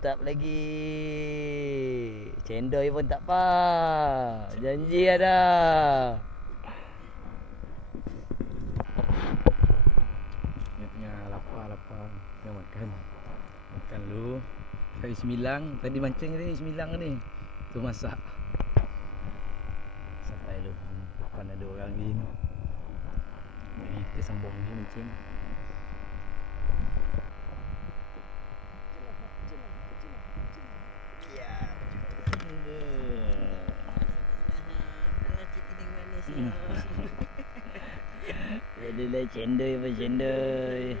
Mantap lagi. Cendol pun tak apa. Janji ada. Ni tengah lapar. Tengah makan. Makan dulu. Hari semilang. Tadi mancing ni semilang ni. Tu masak. Sampai dulu. Depan ada orang ni. Ni kita sambung ni mancing. Jadilah cendol apa cendol.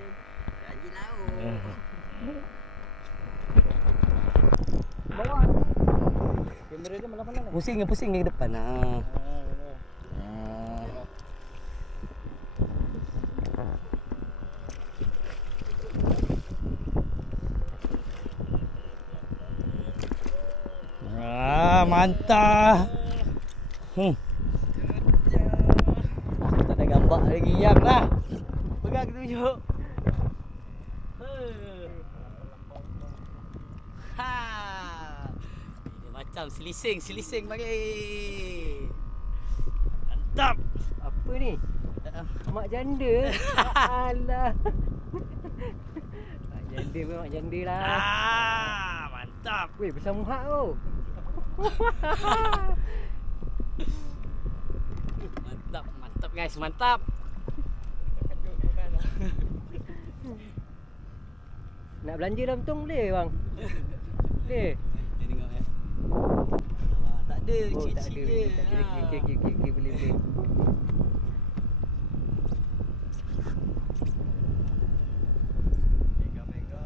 Lagi lauk. Bawah. Kamera dia mana ni? Pusing ke depan. Mantap. Aku tak ada gambar lagi yang lah. Pegang kita tunjuk. Ha. Ini macam selising bagi. Mantap. Apa ni? Mak janda. Alah. Mak janda memang janda lah. Mantap. Weh, besar muhak tu. Mantap guys, mantap. Nak belanja dalam tong boleh bang? Boleh? Ni tengok tak ada, Oh, tak ada cik-cik lagi. je. Tak ada lagi. Okey, boleh. Mega.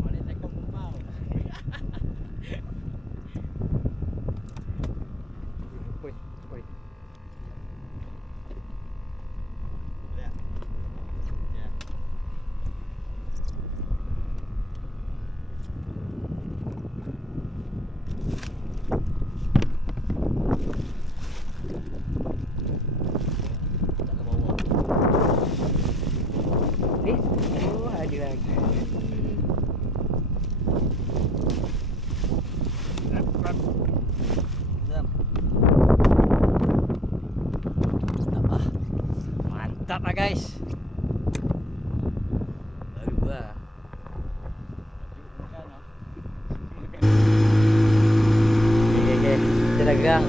Boleh tekok kepau. Oi. Ni? Oh, ada lagi. Mantap lah guys. Baru lah. Okay. Kita dah gerak.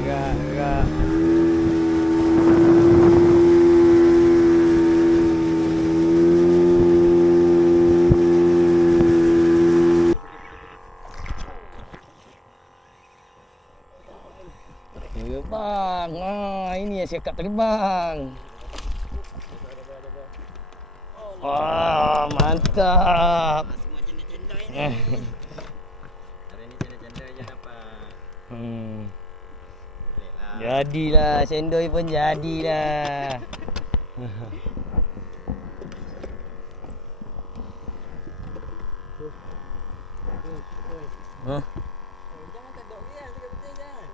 Gerak. Terbang. Ini yang cakap terbang. Mantap. Semua cendol ni. Hari ni cendol je dapat. Jadilah cendol pun jadilah. Jangan tak dok dia, betul jangan.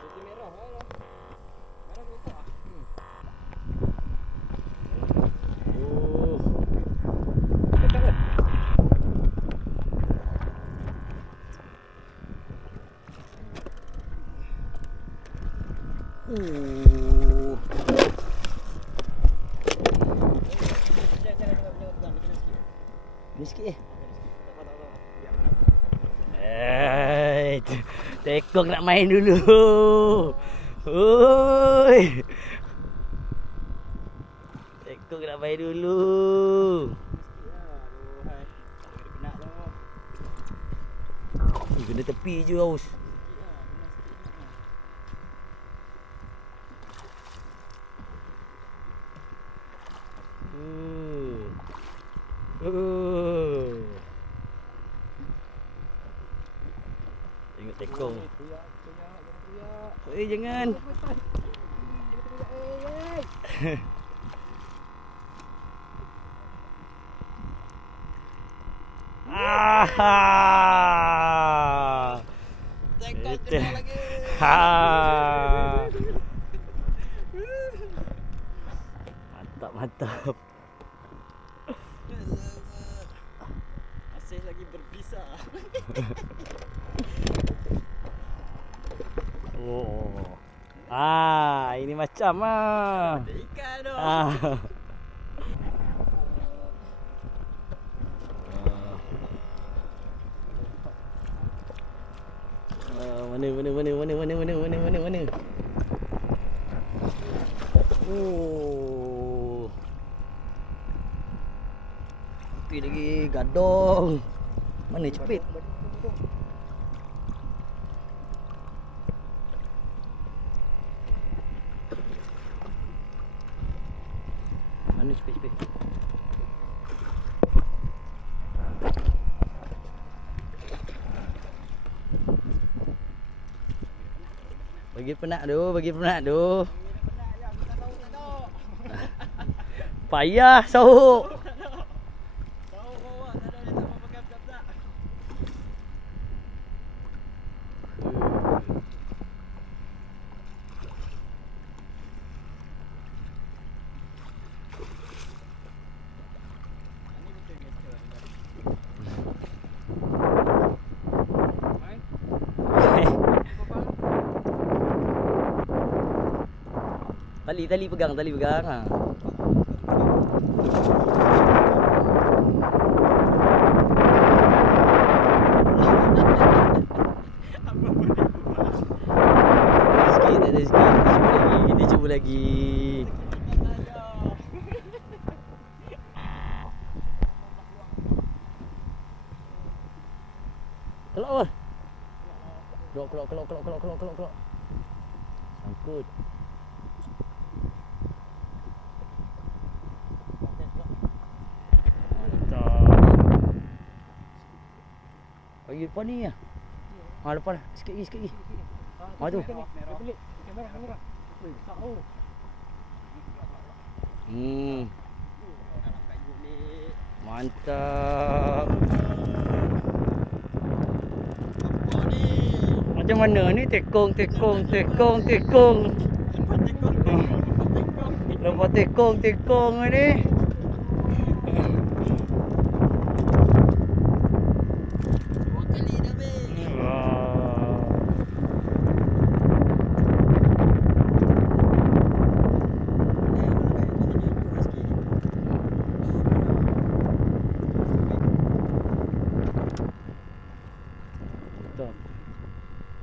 Putih merah lah. Merah besar. Dekat kan? Ni sikit tekong nak main dulu. Oi. Tekong nak main dulu. Kena tepi je haus. Tengok tekong. Jangan. Tekok kena lagi. Mantap. lagi berpisah. Oh. Ah, ini macam ah. Ada ikan tu. Ah. Mana. Oh. Okey lagi gadong. Mana cepit? Mana cepit. Bagi penat tu. Payah sahuk. Tahu bawa tak ada dia tak mau pegang tak. Ini betul gesture. Tali pegang ha. Tak ada sikit. Kita cuba lagi. Kelak. Kelak. Sangkut. Bagi depan ni lah. Ha, depan lah. Sikit lagi. Ha tu. Kamera. Mantap. Macam mana ni? Tekong. Lepas tekong ni. Kali dah be.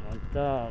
Mantap.